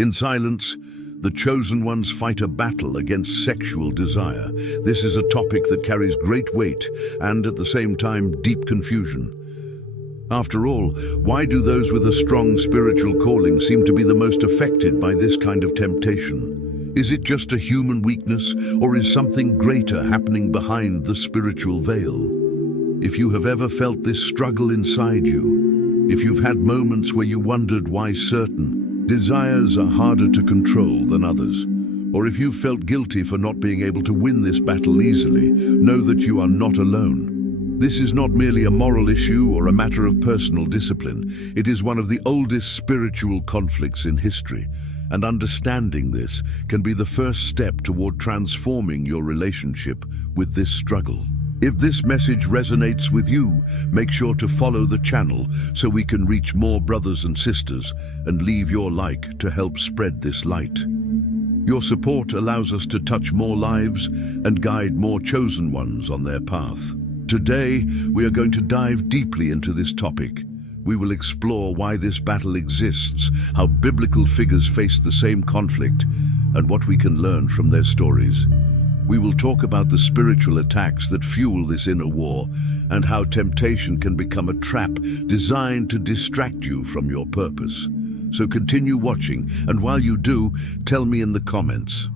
In silence, the chosen ones fight a battle against sexual desire. This is a topic that carries great weight and, at the same time, deep confusion. After all, why do those with a strong spiritual calling seem to be the most affected by this kind of temptation? Is it just a human weakness, or is something greater happening behind the spiritual veil? If you have ever felt this struggle inside you, if you've had moments where you wondered why certain desires are harder to control than others, or if you've felt guilty for not being able to win this battle easily, know that you are not alone. This is not merely a moral issue or a matter of personal discipline. It is one of the oldest spiritual conflicts in history, and understanding this can be the first step toward transforming your relationship with this struggle. If this message resonates with you, make sure to follow the channel so we can reach more brothers and sisters, and leave your like to help spread this light. Your support allows us to touch more lives and guide more chosen ones on their path. Today, we are going to dive deeply into this topic. We will explore why this battle exists, how biblical figures face the same conflict, and what we can learn from their stories. We will talk about the spiritual attacks that fuel this inner war, and how temptation can become a trap designed to distract you from your purpose. So continue watching, and while you do, tell me in the comments.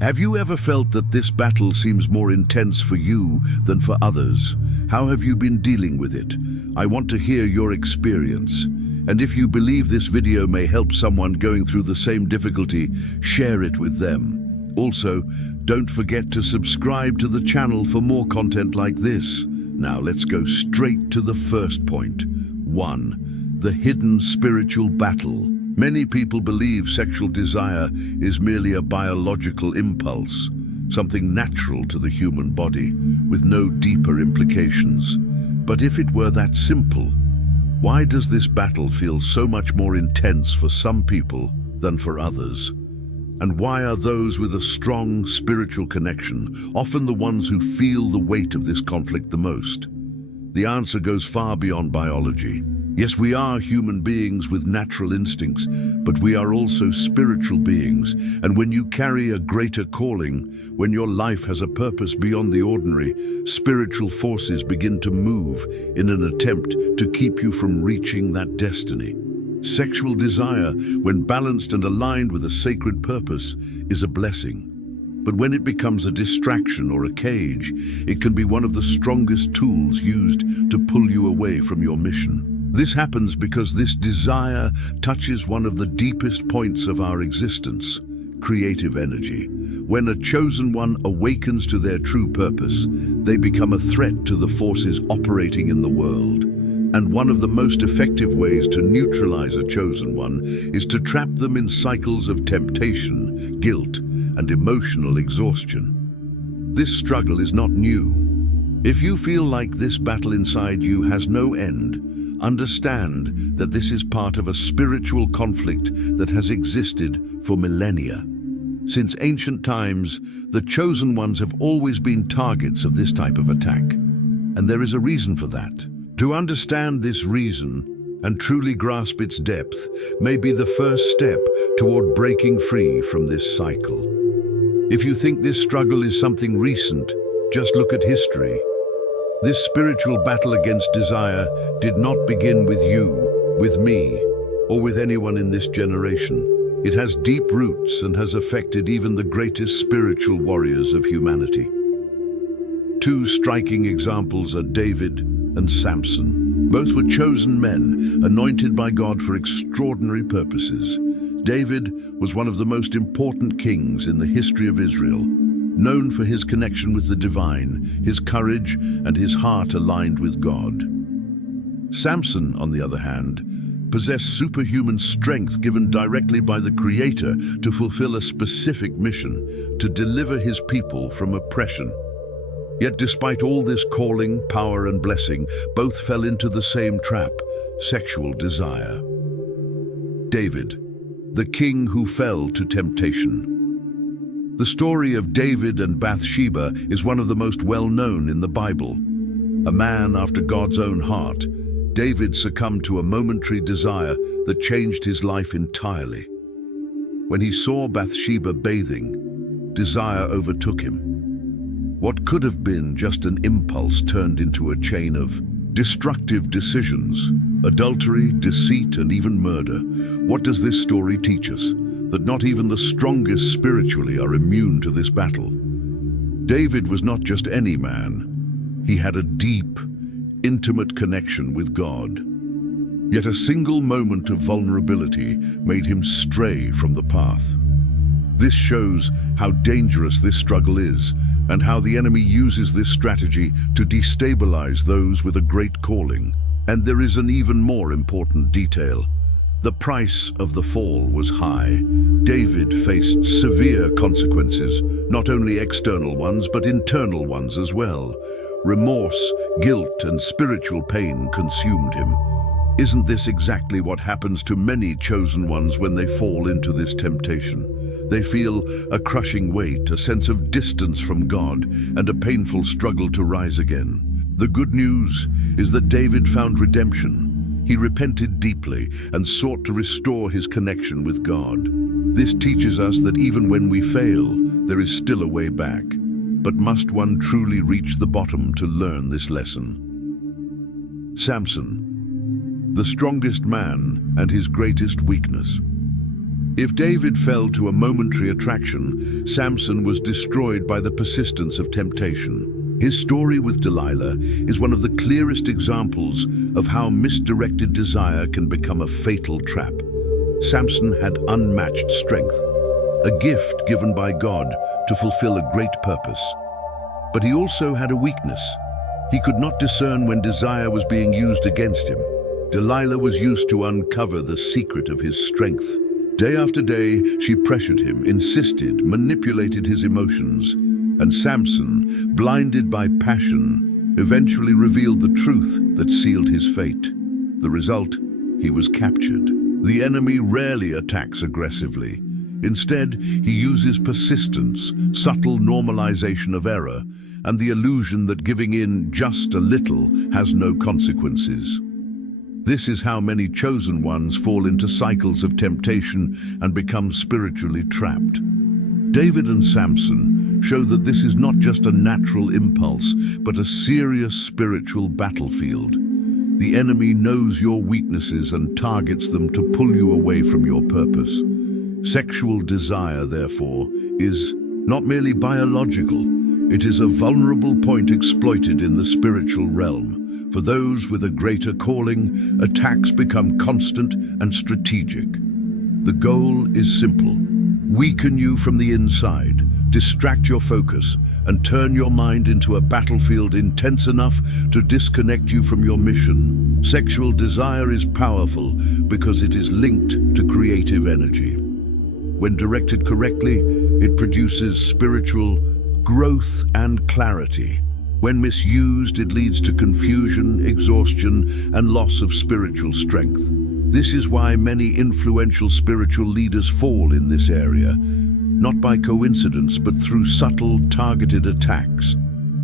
Have you ever felt that this battle seems more intense for you than for others? How have you been dealing with it? I want to hear your experience. And if you believe this video may help someone going through the same difficulty, share it with them. Also, don't forget to subscribe to the channel for more content like this. Now let's go straight to the first point. 1. The hidden spiritual battle. Many people believe sexual desire is merely a biological impulse, something natural to the human body, with no deeper implications. But if it were that simple, why does this battle feel so much more intense for some people than for others? And why are those with a strong spiritual connection often the ones who feel the weight of this conflict the most? The answer goes far beyond biology. Yes, we are human beings with natural instincts, but we are also spiritual beings. And when you carry a greater calling, when your life has a purpose beyond the ordinary, spiritual forces begin to move in an attempt to keep you from reaching that destiny. Sexual desire, when balanced and aligned with a sacred purpose, is a blessing. But when it becomes a distraction or a cage, it can be one of the strongest tools used to pull you away from your mission. This happens because this desire touches one of the deepest points of our existence, creative energy. When a chosen one awakens to their true purpose, they become a threat to the forces operating in the world. And one of the most effective ways to neutralize a chosen one is to trap them in cycles of temptation, guilt, and emotional exhaustion. This struggle is not new. If you feel like this battle inside you has no end, understand that this is part of a spiritual conflict that has existed for millennia. Since ancient times, the chosen ones have always been targets of this type of attack. And there is a reason for that. To understand this reason and truly grasp its depth may be the first step toward breaking free from this cycle. If you think this struggle is something recent, just look at history. This spiritual battle against desire did not begin with you, with me, or with anyone in this generation. It has deep roots and has affected even the greatest spiritual warriors of humanity. Two striking examples are David and Samson. Both were chosen men, anointed by God for extraordinary purposes. David was one of the most important kings in the history of Israel, known for his connection with the divine, his courage, and his heart aligned with God. Samson, on the other hand, possessed superhuman strength given directly by the Creator to fulfill a specific mission, to deliver his people from oppression. Yet despite all this calling, power, and blessing, both fell into the same trap, sexual desire. David, the king who fell to temptation. The story of David and Bathsheba is one of the most well-known in the Bible. A man after God's own heart, David succumbed to a momentary desire that changed his life entirely. When he saw Bathsheba bathing, desire overtook him. What could have been just an impulse turned into a chain of destructive decisions, adultery, deceit, and even murder. What does this story teach us? That not even the strongest spiritually are immune to this battle. David was not just any man. He had a deep, intimate connection with God. Yet a single moment of vulnerability made him stray from the path. This shows how dangerous this struggle is, and how the enemy uses this strategy to destabilize those with a great calling. And there is an even more important detail. The price of the fall was high. David faced severe consequences, not only external ones, but internal ones as well. Remorse, guilt, and spiritual pain consumed him. Isn't this exactly what happens to many chosen ones when they fall into this temptation? They feel a crushing weight, a sense of distance from God, and a painful struggle to rise again. The good news is that David found redemption. He repented deeply and sought to restore his connection with God. This teaches us that even when we fail, there is still a way back. But must one truly reach the bottom to learn this lesson? Samson, the strongest man and his greatest weakness. If David fell to a momentary attraction, Samson was destroyed by the persistence of temptation. His story with Delilah is one of the clearest examples of how misdirected desire can become a fatal trap. Samson had unmatched strength, a gift given by God to fulfill a great purpose. But he also had a weakness. He could not discern when desire was being used against him. Delilah was used to uncover the secret of his strength. Day after day, she pressured him, insisted, manipulated his emotions. And Samson, blinded by passion, eventually revealed the truth that sealed his fate. The result, he was captured. The enemy rarely attacks aggressively. Instead, he uses persistence, subtle normalization of error, and the illusion that giving in just a little has no consequences. This is how many chosen ones fall into cycles of temptation and become spiritually trapped. David and Samson show that this is not just a natural impulse, but a serious spiritual battlefield. The enemy knows your weaknesses and targets them to pull you away from your purpose. Sexual desire, therefore, is not merely biological. It is a vulnerable point exploited in the spiritual realm. For those with a greater calling, attacks become constant and strategic. The goal is simple: weaken you from the inside, distract your focus, and turn your mind into a battlefield intense enough to disconnect you from your mission. Sexual desire is powerful because it is linked to creative energy. When directed correctly, it produces spiritual growth and clarity. When misused, it leads to confusion, exhaustion, and loss of spiritual strength. This is why many influential spiritual leaders fall in this area, not by coincidence, but through subtle, targeted attacks.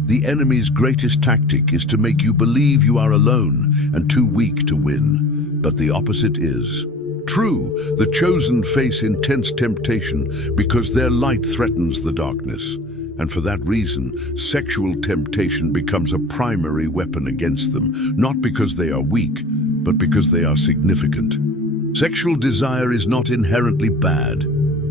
The enemy's greatest tactic is to make you believe you are alone and too weak to win. But the opposite is true. The chosen face intense temptation because their light threatens the darkness. And for that reason, sexual temptation becomes a primary weapon against them, not because they are weak, but because they are significant. Sexual desire is not inherently bad.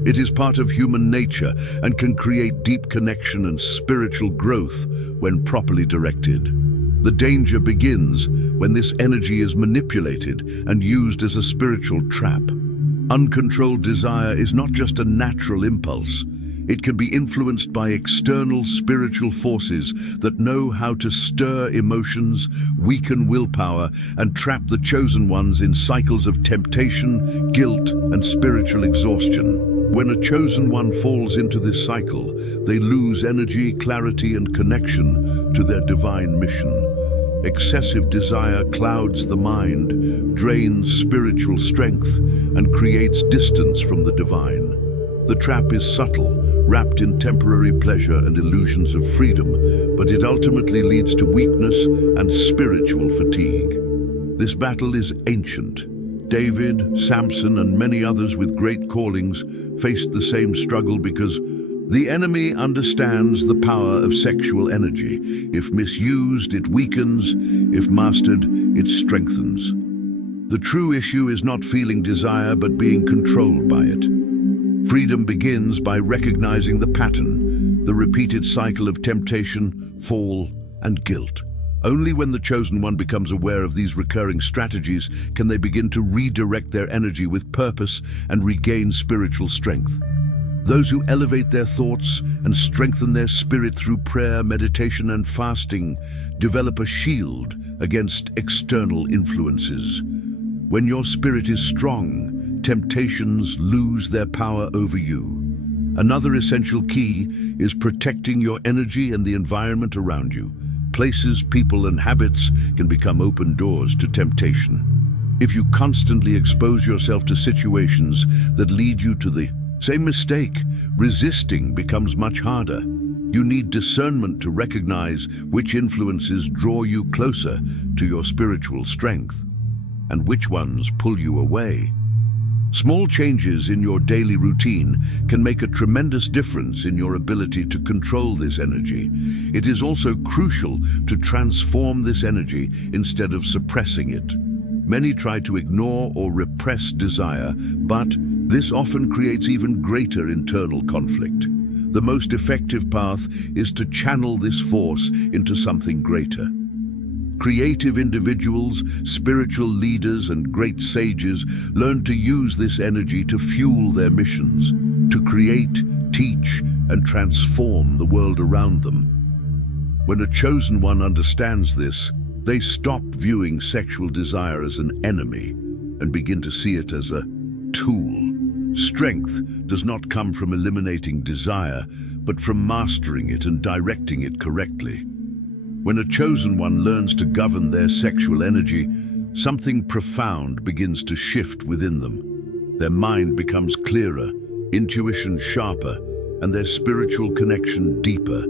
It is part of human nature and can create deep connection and spiritual growth when properly directed. The danger begins when this energy is manipulated and used as a spiritual trap. Uncontrolled desire is not just a natural impulse. It can be influenced by external spiritual forces that know how to stir emotions, weaken willpower, and trap the chosen ones in cycles of temptation, guilt, and spiritual exhaustion. When a chosen one falls into this cycle, they lose energy, clarity, and connection to their divine mission. Excessive desire clouds the mind, drains spiritual strength, and creates distance from the divine. The trap is subtle, wrapped in temporary pleasure and illusions of freedom, but it ultimately leads to weakness and spiritual fatigue. This battle is ancient, David, Samson, and many others with great callings faced the same struggle because the enemy understands the power of sexual energy. If misused, it weakens. If mastered, it strengthens. The true issue is not feeling desire, but being controlled by it. Freedom begins by recognizing the pattern, the repeated cycle of temptation, fall, and guilt. Only when the chosen one becomes aware of these recurring strategies can they begin to redirect their energy with purpose and regain spiritual strength. Those who elevate their thoughts and strengthen their spirit through prayer, meditation, and fasting develop a shield against external influences. When your spirit is strong, temptations lose their power over you. Another essential key is protecting your energy and the environment around you. Places, people, and habits can become open doors to temptation. If you constantly expose yourself to situations that lead you to the same mistake, resisting becomes much harder. You need discernment to recognize which influences draw you closer to your spiritual strength and which ones pull you away. Small changes in your daily routine can make a tremendous difference in your ability to control this energy. It is also crucial to transform this energy instead of suppressing it. Many try to ignore or repress desire, but this often creates even greater internal conflict. The most effective path is to channel this force into something greater. Creative individuals, spiritual leaders, and great sages learn to use this energy to fuel their missions, to create, teach, and transform the world around them. When a chosen one understands this, they stop viewing sexual desire as an enemy and begin to see it as a tool. Strength does not come from eliminating desire, but from mastering it and directing it correctly. When a chosen one learns to govern their sexual energy, something profound begins to shift within them. Their mind becomes clearer, intuition sharper, and their spiritual connection deeper.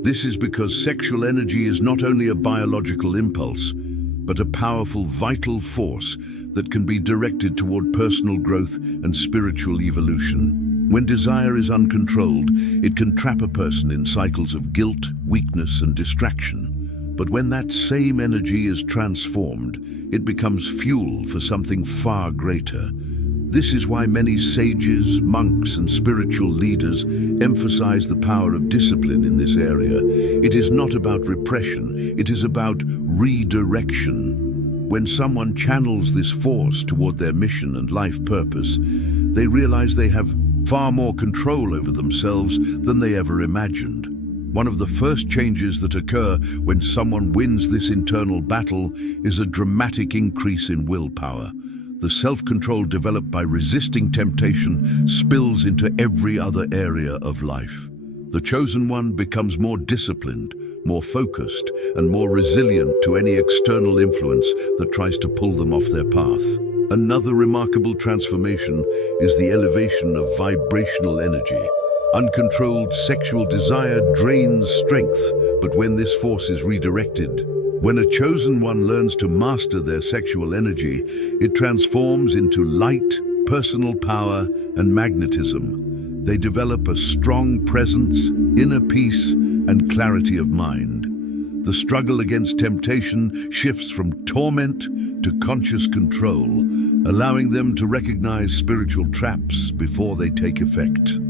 This is because sexual energy is not only a biological impulse, but a powerful, vital force that can be directed toward personal growth and spiritual evolution. When desire is uncontrolled, it can trap a person in cycles of guilt, weakness, and distraction. But when that same energy is transformed, it becomes fuel for something far greater. This is why many sages, monks, and spiritual leaders emphasize the power of discipline in this area. It is not about repression, it is about redirection. When someone channels this force toward their mission and life purpose, they realize they have far more control over themselves than they ever imagined. One of the first changes that occur when someone wins this internal battle is a dramatic increase in willpower. The self-control developed by resisting temptation spills into every other area of life. The chosen one becomes more disciplined, more focused, and more resilient to any external influence that tries to pull them off their path. Another remarkable transformation is the elevation of vibrational energy. Uncontrolled sexual desire drains strength, but when this force is redirected, when a chosen one learns to master their sexual energy, it transforms into light, personal power, and magnetism. They develop a strong presence, inner peace, and clarity of mind. The struggle against temptation shifts from torment to conscious control, allowing them to recognize spiritual traps before they take effect.